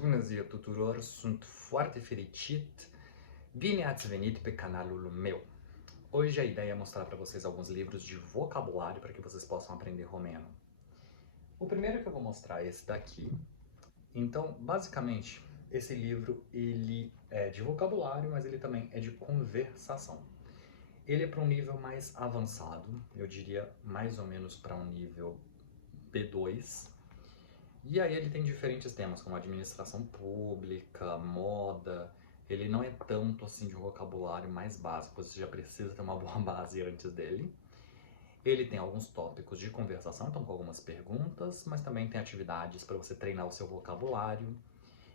Bună ziua tuturor, sunt foarte fericit. Bine ați venit pe canalul meu. Hoje a ideia é mostrar para vocês alguns livros de vocabulário para que vocês possam aprender romeno. O primeiro que eu vou mostrar é esse daqui. Então, basicamente, esse livro ele é de vocabulário, mas ele também é de conversação. Ele é para um nível mais avançado, eu diria mais ou menos para um nível B2. E aí ele tem diferentes temas, como administração pública, moda. Ele não é tanto assim de um vocabulário mais básico, você já precisa ter uma boa base antes dele. Ele tem alguns tópicos de conversação, então com algumas perguntas, mas também tem atividades para você treinar o seu vocabulário,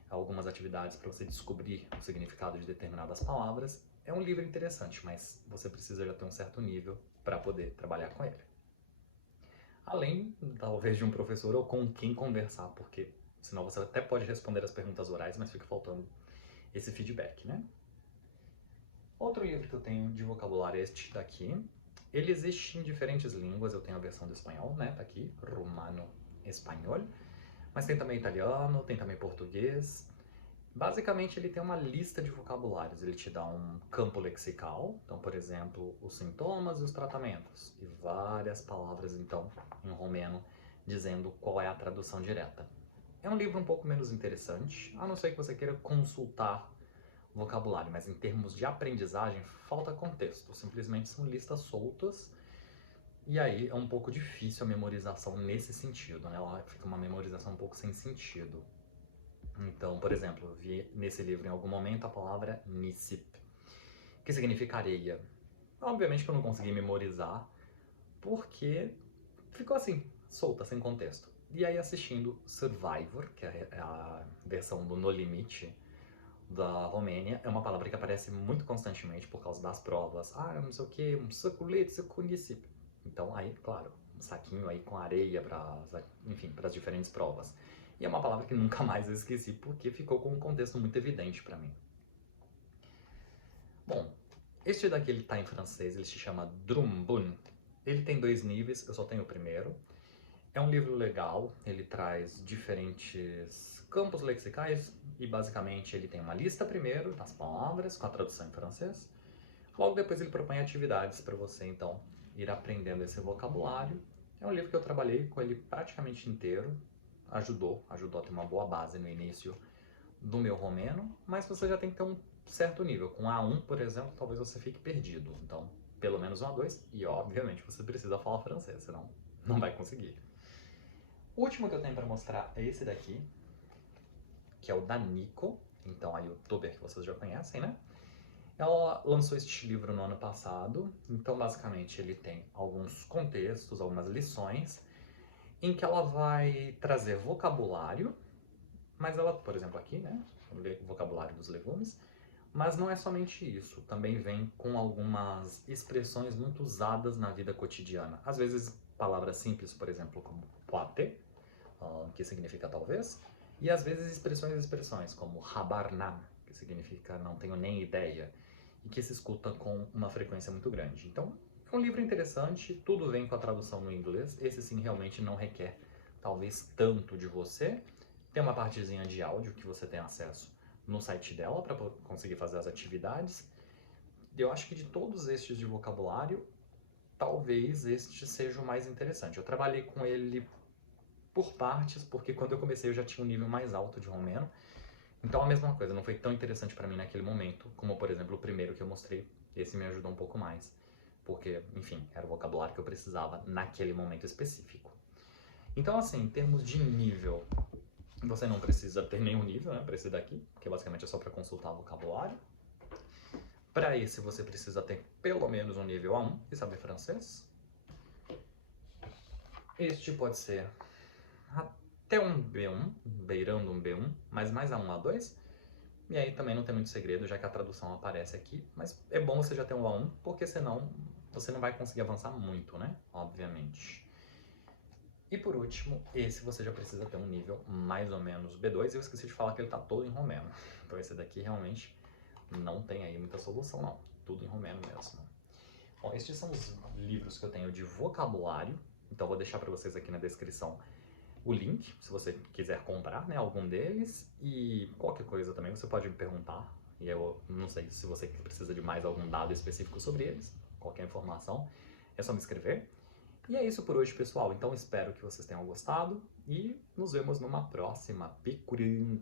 algumas atividades para você descobrir o significado de determinadas palavras. É um livro interessante, mas você precisa já ter um certo nível para poder trabalhar com ele. Além, talvez, de um professor ou com quem conversar, porque senão você até pode responder as perguntas orais, mas fica faltando esse feedback, né? Outro livro que eu tenho de vocabulário é este daqui. Ele existe em diferentes línguas, eu tenho a versão do espanhol, né? Tá aqui, romano espanhol. Mas tem também italiano, tem também português. Basicamente, ele tem uma lista de vocabulários. Ele te dá um campo lexical, então, por exemplo, os sintomas e os tratamentos, e várias palavras, então, em romeno, dizendo qual é a tradução direta. É um livro um pouco menos interessante, a não ser que você queira consultar vocabulário, mas em termos de aprendizagem, falta contexto. Simplesmente são listas soltas, e aí é um pouco difícil a memorização nesse sentido, né? Ela fica uma memorização um pouco sem sentido. Então, por exemplo, eu vi nesse livro em algum momento a palavra nisip, que significa areia. Obviamente que eu não consegui memorizar, porque ficou assim, solta, sem contexto. E aí assistindo Survivor, que é a versão do No Limite da Romênia, é uma palavra que aparece muito constantemente por causa das provas. Ah, não sei o que, um saculete, sacunicip. Então aí, claro, um saquinho aí com areia para, enfim, para as diferentes provas. E é uma palavra que nunca mais eu esqueci, porque ficou com um contexto muito evidente para mim. Bom, este daqui ele tá em francês, ele se chama Drumbun. Ele tem 2 níveis, eu só tenho o primeiro. É um livro legal, ele traz diferentes campos lexicais e basicamente ele tem uma lista primeiro das palavras com a tradução em francês. Logo depois ele propõe atividades para você então ir aprendendo esse vocabulário. É um livro que eu trabalhei com ele praticamente inteiro, ajudou a ter uma boa base no início do meu romeno, mas você já tem que ter um certo nível. Com A1, por exemplo, talvez você fique perdido. Então, pelo menos um A2 e obviamente você precisa falar francês, senão não vai conseguir. O último que eu tenho para mostrar é esse daqui, que é o da Nico, então a youtuber que vocês já conhecem, né? Ela lançou este livro no ano passado, então basicamente ele tem alguns contextos, algumas lições, em que ela vai trazer vocabulário, mas ela, por exemplo aqui, né, o vocabulário dos legumes, mas não é somente isso, também vem com algumas expressões muito usadas na vida cotidiana. Às vezes palavras simples, por exemplo, como poate, que significa talvez, e às vezes expressões como rabarnam, que significa não tenho nem ideia, e que se escuta com uma frequência muito grande. Então, é um livro interessante, tudo vem com a tradução no inglês, esse sim realmente não requer talvez tanto de você. Tem uma partezinha de áudio que você tem acesso no site dela para conseguir fazer as atividades. Eu acho que de todos estes de vocabulário, talvez este seja o mais interessante. Eu trabalhei com ele por partes, porque quando eu comecei eu já tinha um nível mais alto de romeno. Então a mesma coisa, não foi tão interessante para mim naquele momento, como por exemplo o primeiro que eu mostrei. Esse me ajudou um pouco mais, porque, enfim, era o vocabulário que eu precisava naquele momento específico. Então assim, em termos de nível, você não precisa ter nenhum nível, né, para esse daqui, que basicamente é só para consultar vocabulário. Para esse você precisa ter pelo menos um nível A1 e saber francês. Este pode ser até um B1, beirando um B1, mas mais A1, A2. E aí também não tem muito segredo, já que a tradução aparece aqui. Mas é bom você já ter um A1, porque senão você não vai conseguir avançar muito, né? Obviamente. E por último, esse você já precisa ter um nível mais ou menos B2. E eu esqueci de falar que ele tá todo em romeno. Então esse daqui realmente não tem aí muita solução, não. Tudo em romeno mesmo. Bom, estes são os livros que eu tenho de vocabulário. Então vou deixar para vocês aqui na descrição o link, se você quiser comprar, né, algum deles, e qualquer coisa também você pode me perguntar, e eu não sei se você precisa de mais algum dado específico sobre eles, qualquer informação, é só me escrever. E é isso por hoje, pessoal, então espero que vocês tenham gostado, e nos vemos numa próxima. Picurim!